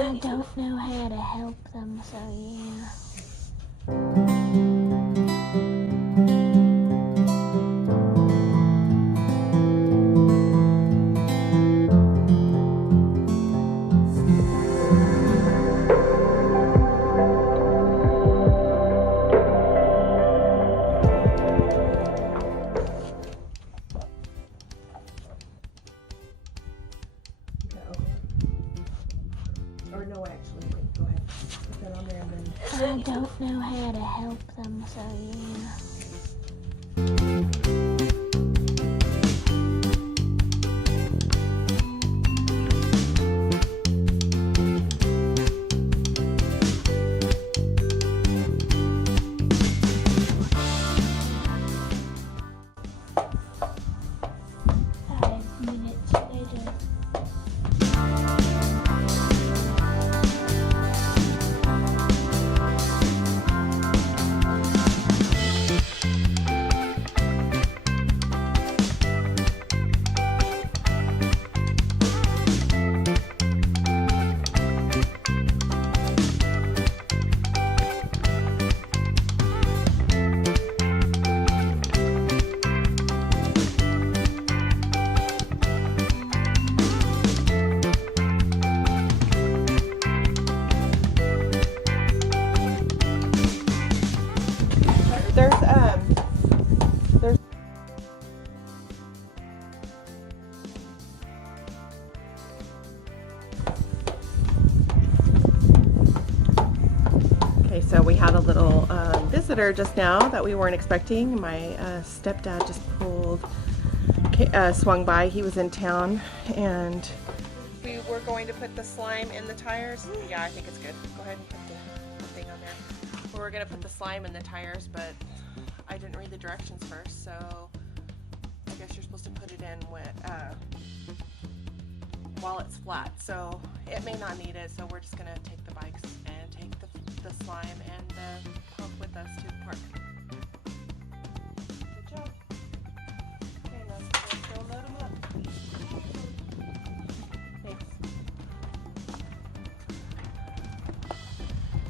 I don't know how to help them, so yeah. I don't know how to help them, so yeah. Okay, so we had a little visitor just now that we weren't expecting. My stepdad just swung by. He was in town, and we were going to put the slime in the tires. Yeah, I think it's good. Go ahead and put the thing on there. We were going to put the slime in the tires, but I didn't read the directions first, so I guess you're supposed to put it in while it's flat. So it may not need it, so we're just going to take the bikes and take the slime and the pump with us to the park. Good job. Okay, now let's go load them up. Thanks.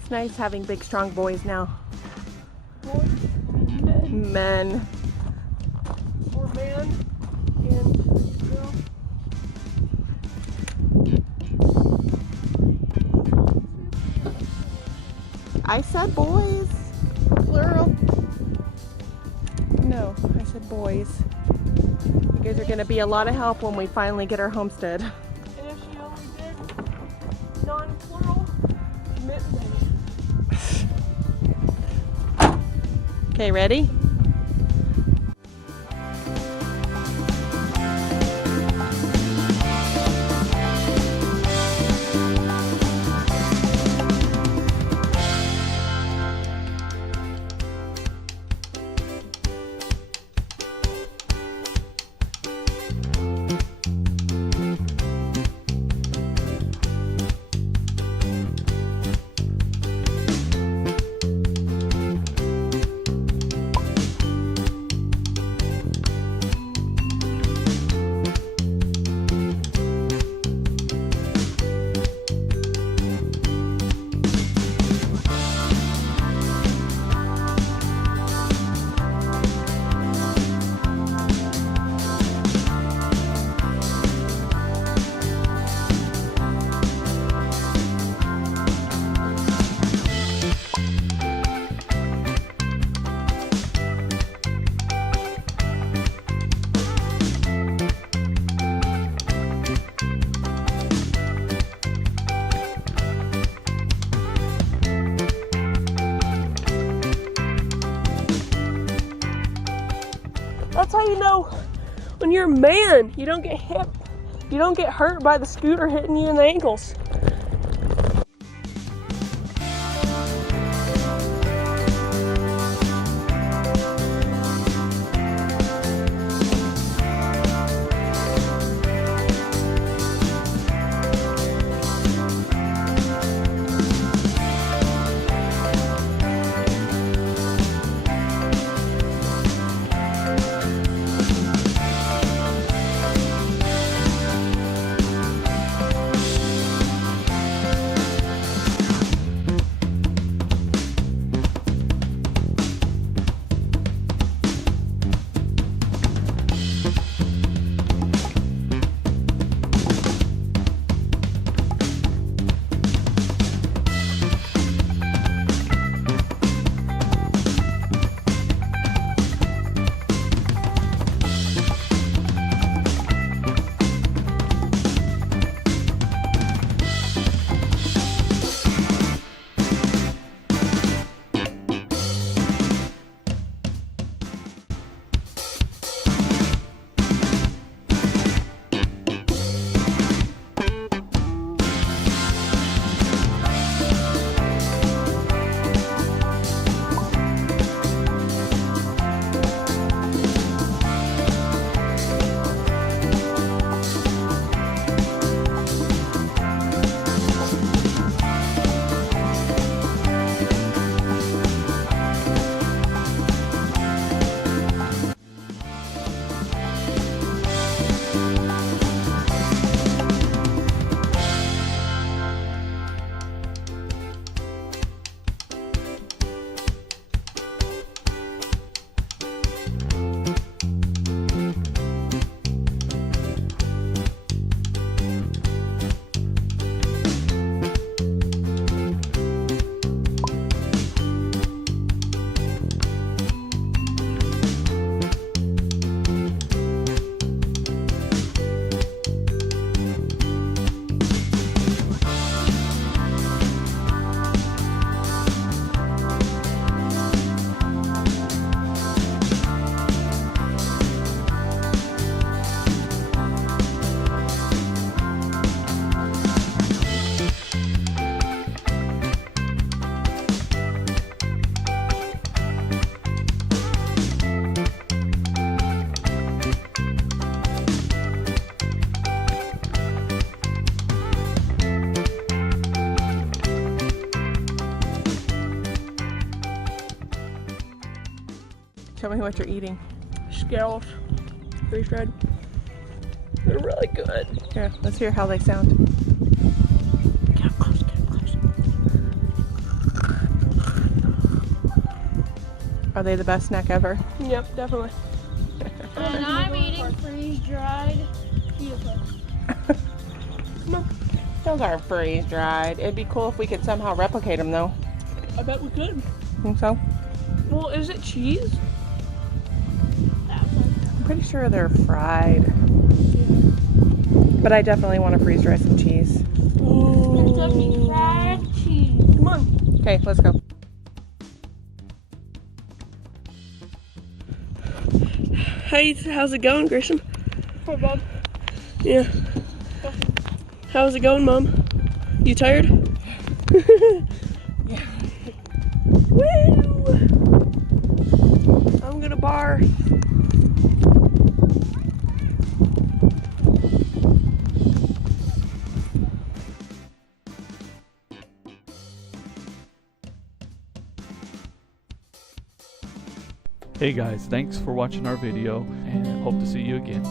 It's nice having big, strong boys now. Men. Or man and girl. I said boys, plural. No, I said boys. You guys are going to be a lot of help when we finally get our homestead. And if she only did non-plural, commit me. Okay, ready? That's how you know when you're a man, you don't get hit, you don't get hurt by the scooter hitting you in the ankles. Tell me what you're eating. Scallops. Freeze-dried. They're really good. Here, let's hear how they sound. Get up close, get up close. Are they the best snack ever? Yep, definitely. And I'm eating freeze-dried cucumbers. No, Those aren't freeze dried. It'd be cool if we could somehow replicate them though. I bet we could. Think so? Well, is it cheese? I'm pretty sure they're fried. But I definitely want to freeze dry some cheese. It's definitely fried cheese. Come on. Okay, let's go. How's it going, Greyson? For Bob. Yeah. How's it going, Mom? You tired? Yeah. Woo! I'm gonna bar. Hey guys, thanks for watching our video and hope to see you again.